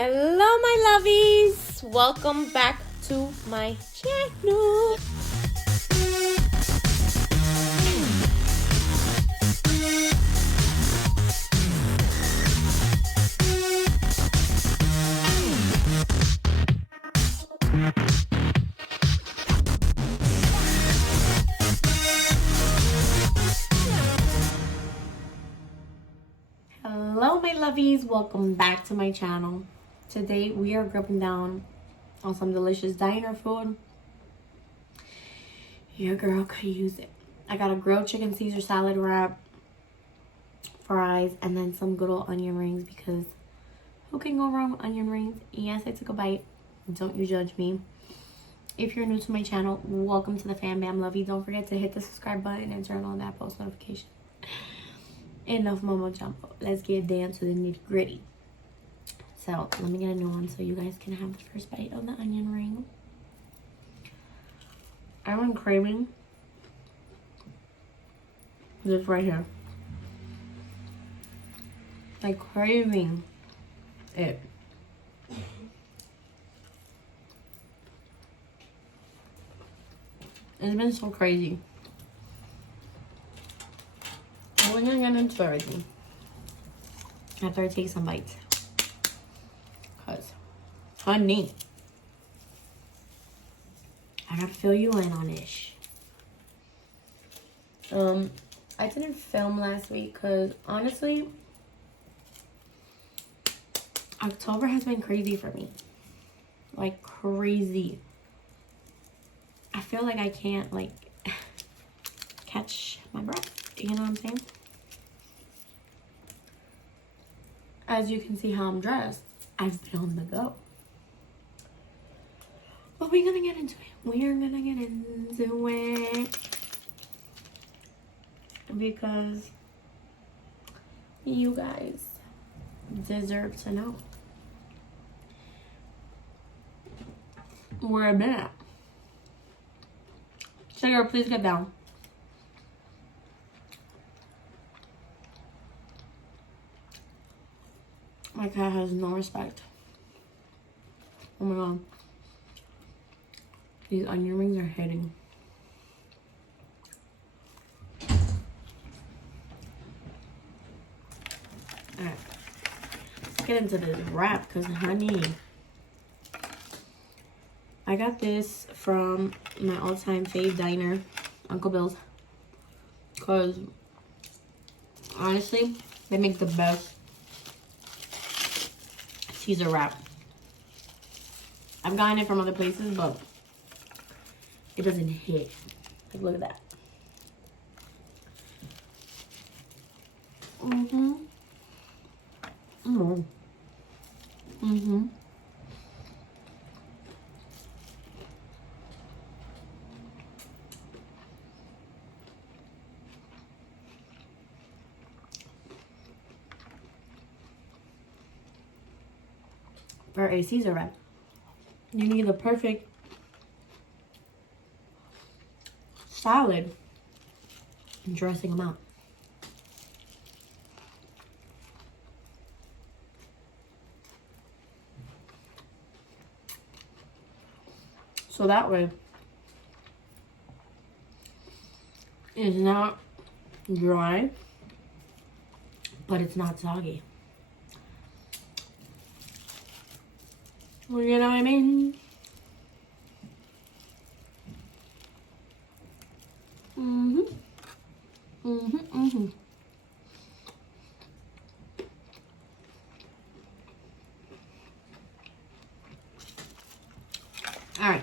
Hello, my lovies. Welcome back to my channel. Hello, my lovies. Welcome back to my channel. Today we are gripping down on some delicious diner food. Your girl could use it. I got a grilled chicken Caesar salad wrap, fries, and then some good old onion rings, because who can go wrong with onion rings? Yes, I took a bite. Don't you judge me. If you're new to my channel, welcome to the Fam Bam Lovey. Don't forget to hit the subscribe button and turn on that post notification. Enough mumbo jumbo. Let's get down to the nitty gritty. So let me get a new one so you guys can have the first bite of the onion ring. I'm craving this right here. Like craving it. It's been so crazy. We're gonna get into everything after I take some bites. Cause, honey, I gotta fill you in on this. I didn't film last week because honestly, October has been crazy for me. Like crazy. I feel like I can't like catch my breath. You know what I'm saying? As you can see how I'm dressed, I've been on the go. But we're gonna get into it. We are gonna get into it. Because you guys deserve to know where I've been at. Sugar, please get down. My cat has no respect. Oh my god. These onion rings are hitting. Alright. Let's get into this wrap, because honey, I got this from my all-time fave diner, Uncle Bill's. Because honestly, they make the best Caesar wrap. I've gotten it from other places, but it doesn't hit. Like, look at that. For a Caesar wrap, you need the perfect salad and dressing them out. So that way, it's not dry, but it's not soggy. Well, you know what I mean? All right.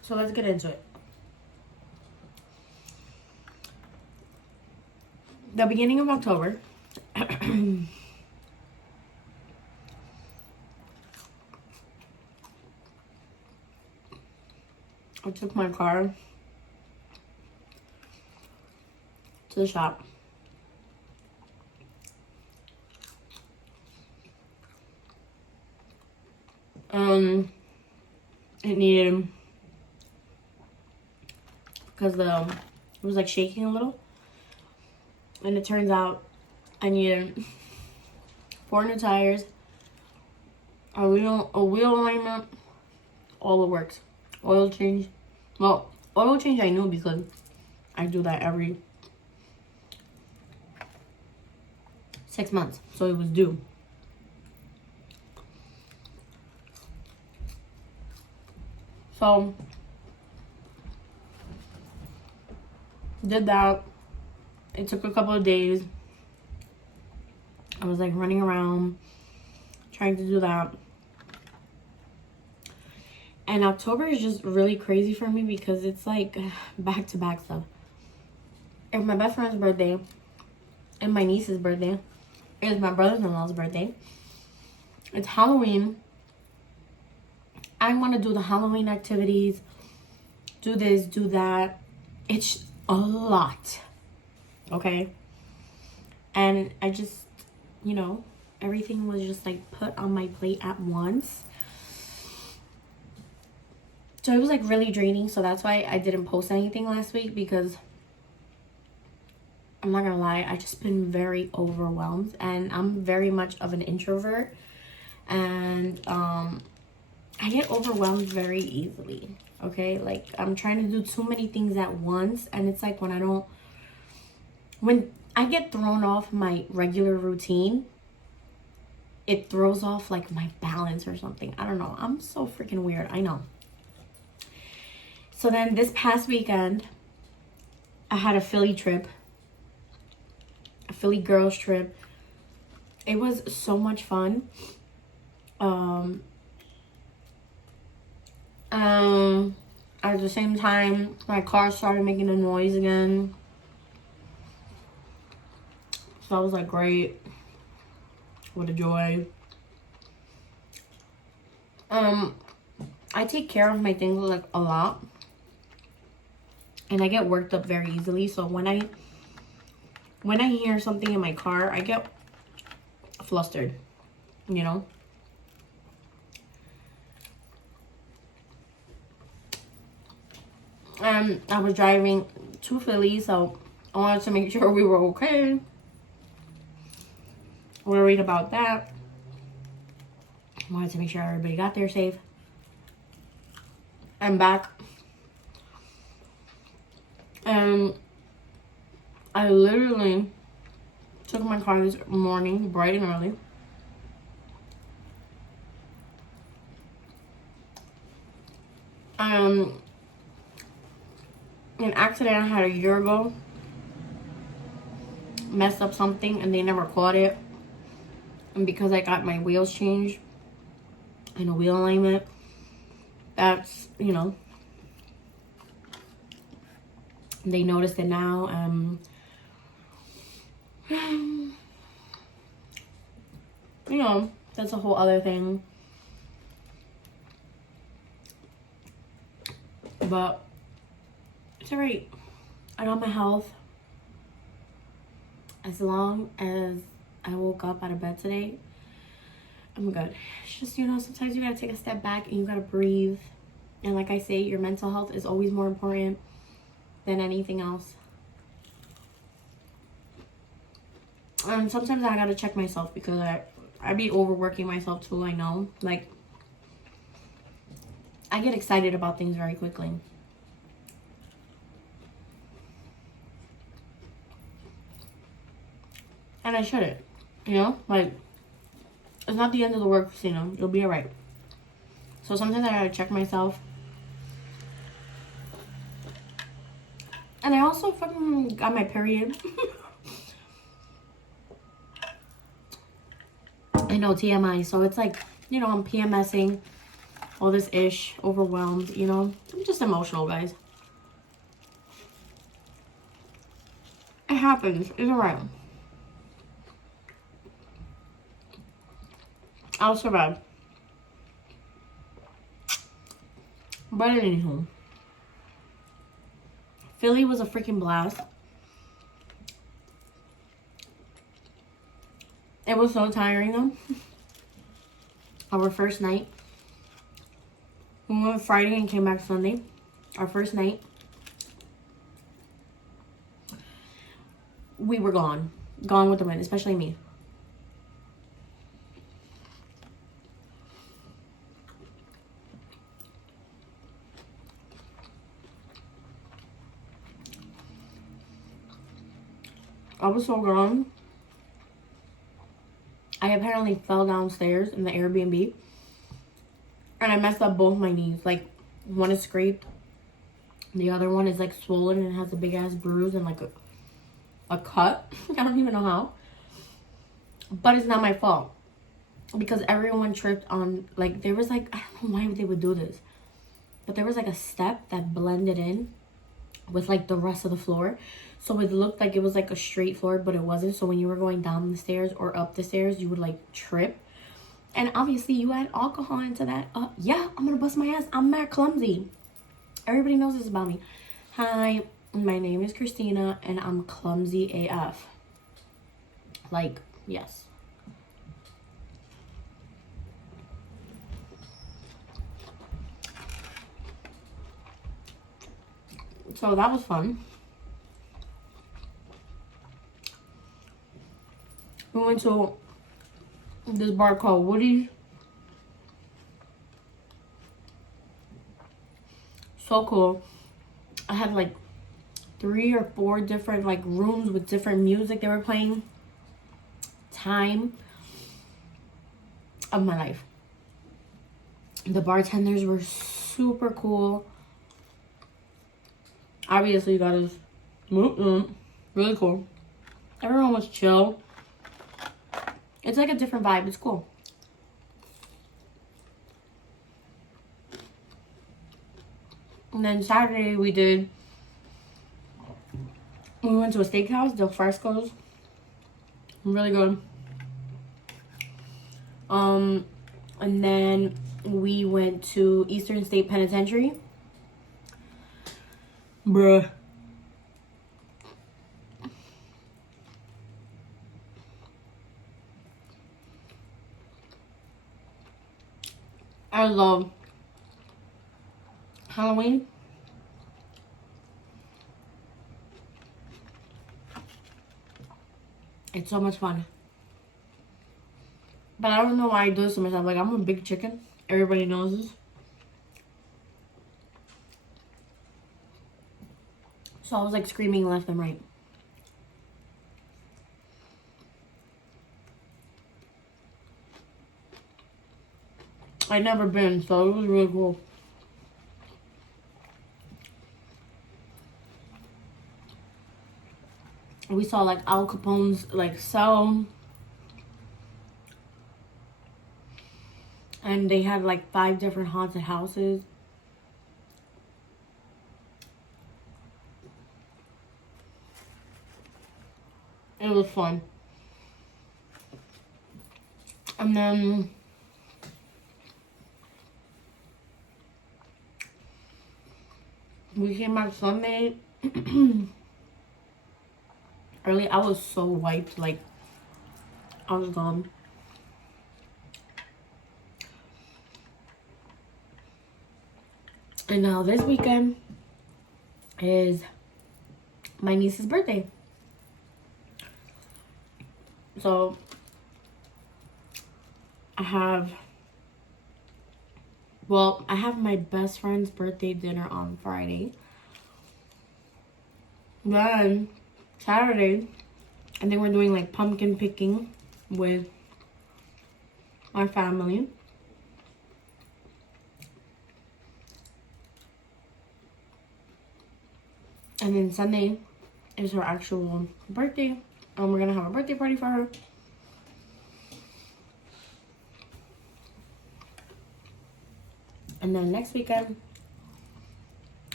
So let's get into it. The beginning of October, I took my car to the shop. It needed, because it was like shaking a little. And it turns out I needed 4 new tires, a wheel alignment, all the works. Oil change. Well, oil change I knew because I do that every 6 months. So it was due. So did that. It took a couple of days. I was like running around trying to do that. And October is just really crazy for me because it's like back-to-back stuff. It's my best friend's birthday and my niece's birthday. It's my brother-in-law's birthday. It's Halloween. I want to do the Halloween activities. Do this, do that. It's a lot. Okay? And I just, you know, everything was just like put on my plate at once. So it was like really draining. So that's why I didn't post anything last week, because I'm not gonna lie, I just been very overwhelmed, and I'm very much of an introvert, and I get overwhelmed very easily. Okay, like I'm trying to do too many things at once, and it's like when I get thrown off my regular routine, it throws off like my balance or something. I don't know, I'm so freaking weird, I know. So then this past weekend I had a Philly trip, a Philly girls trip. It was so much fun. At the same time, my car started making a noise again. So I was like, great. What a joy. I take care of my things like a lot. And I get worked up very easily. So when I hear something in my car, I get flustered, you know? I was driving to Philly, so I wanted to make sure we were okay. Worried about that. Wanted to make sure everybody got there safe. I'm back. And I literally took my car this morning, bright and early. An accident I had a year ago messed up something and they never caught it. And because I got my wheels changed and a wheel alignment, that's, you know, they noticed it now. You know, that's a whole other thing. But it's alright. I got my health. As long as I woke up out of bed today, I'm good. It's just, you know, sometimes you gotta take a step back and you gotta breathe. And like I say, your mental health is always more important than anything else. And sometimes I gotta check myself because I be overworking myself too, I know. Like, I get excited about things very quickly. And I shouldn't, you know? Like, it's not the end of the world, Cristina. You'll be alright. So sometimes I gotta check myself. And I also fucking got my period. I know, TMI. So it's like, you know, I'm PMSing. All this ish. Overwhelmed, you know. I'm just emotional, guys. It happens. It's alright. I'll survive. But anywho, Philly was a freaking blast. It was so tiring though. Our first night. We went Friday and came back Sunday. Our first night. we were gone. Gone with the wind, especially me. I was so gone. I apparently fell downstairs in the Airbnb. And I messed up both my knees. Like, one is scraped. The other one is like swollen and has a big ass bruise and like a cut. I don't even know how. But it's not my fault. Because everyone tripped on, like, there was like, I don't know why they would do this. But there was like a step that blended in with like the rest of the floor. So it looked like it was like a straight floor, but it wasn't. So when you were going down the stairs or up the stairs, you would like trip. And obviously you add alcohol into that. Yeah, I'm gonna bust my ass. I'm mad clumsy. Everybody knows this about me. Hi, my name is Christina and I'm clumsy AF. Like, yes. So that was fun. We went to this bar called Woody's. So cool. I had like 3 or 4 different like rooms with different music they were playing. Time of my life. The bartenders were super cool. Obviously you got us really cool. Everyone was chill. It's like a different vibe. It's cool. And then Saturday we went to a steakhouse, Del Fresco's. Really good. And then we went to Eastern State Penitentiary. Bruh. I love Halloween. It's so much fun. But I don't know why I do this to myself. Like, I'm a big chicken. Everybody knows this. So I was like screaming left and right. I'd never been, so it was really cool. We saw like Al Capone's like cell. And they had like 5 different haunted houses. It was fun. And then we came back Sunday. Early. I was so wiped. Like, I was gone. And now this weekend is my niece's birthday. So I have my best friend's birthday dinner on Friday. Then Saturday, I think we're doing like pumpkin picking with my family. And then Sunday is her actual birthday. And we're gonna have a birthday party for her. And then next weekend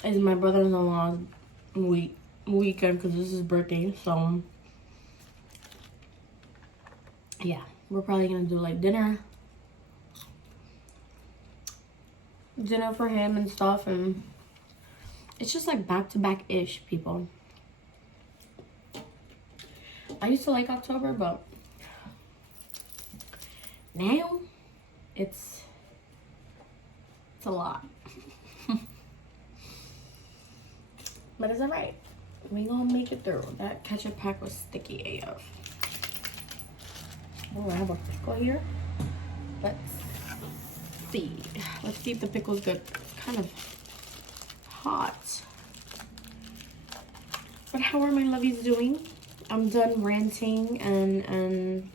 is my brother-in-law's weekend because this is his birthday. So yeah, we're probably gonna do like dinner for him and stuff, and it's just like back-to-back-ish, people. I used to like October, but now it's a lot. But it's alright. We gonna make it through. That ketchup pack was sticky AF. Oh, I have a pickle here. Let's see. Let's see if the pickle's good. It's kind of hot. But how are my lovies doing? I'm done ranting and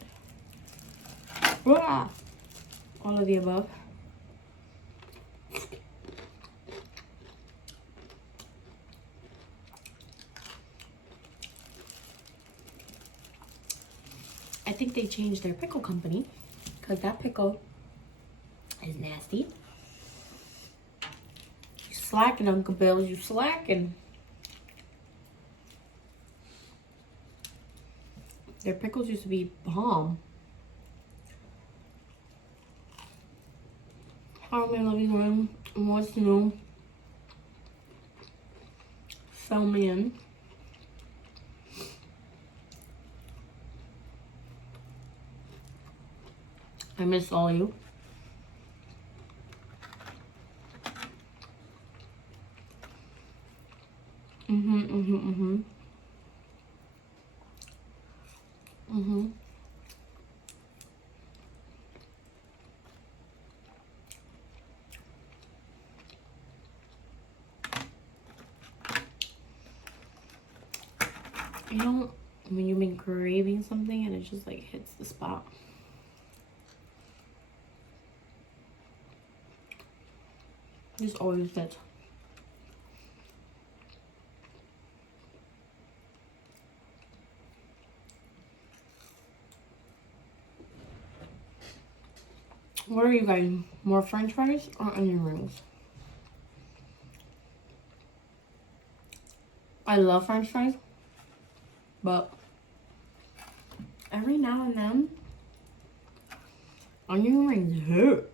all of the above. I think they changed their pickle company because that pickle is nasty. You slacking, Uncle Bill. You slacking. Their pickles used to be bomb. How am I loving them? What's new? Fill me in. I miss all you. You know, when you've been craving something and it just like hits the spot. Just always that. What are you guys? More French fries or onion rings? I love French fries, but every now and then, onion rings hurt.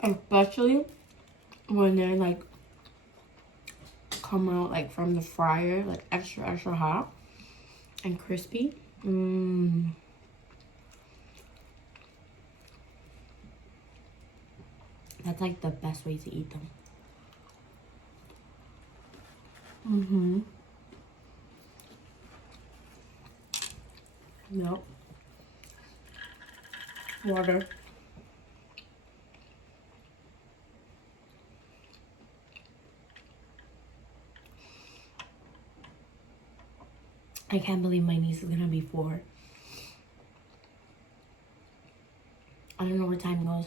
Especially when they're like come out like from the fryer, like extra hot and crispy. That's like the best way to eat them. Nope. Water. I can't believe my niece is gonna be 4. I don't know where time goes.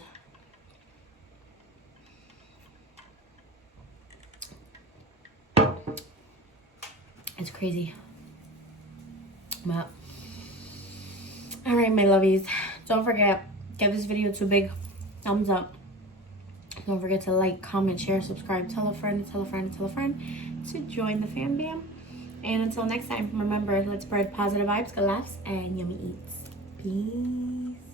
It's crazy. But alright, my lovies. Don't forget, give this video a big thumbs up. Don't forget to like, comment, share, subscribe, tell a friend, tell a friend, tell a friend to join the fam bam. And until next time, remember, let's spread positive vibes, good laughs, and yummy eats. Peace.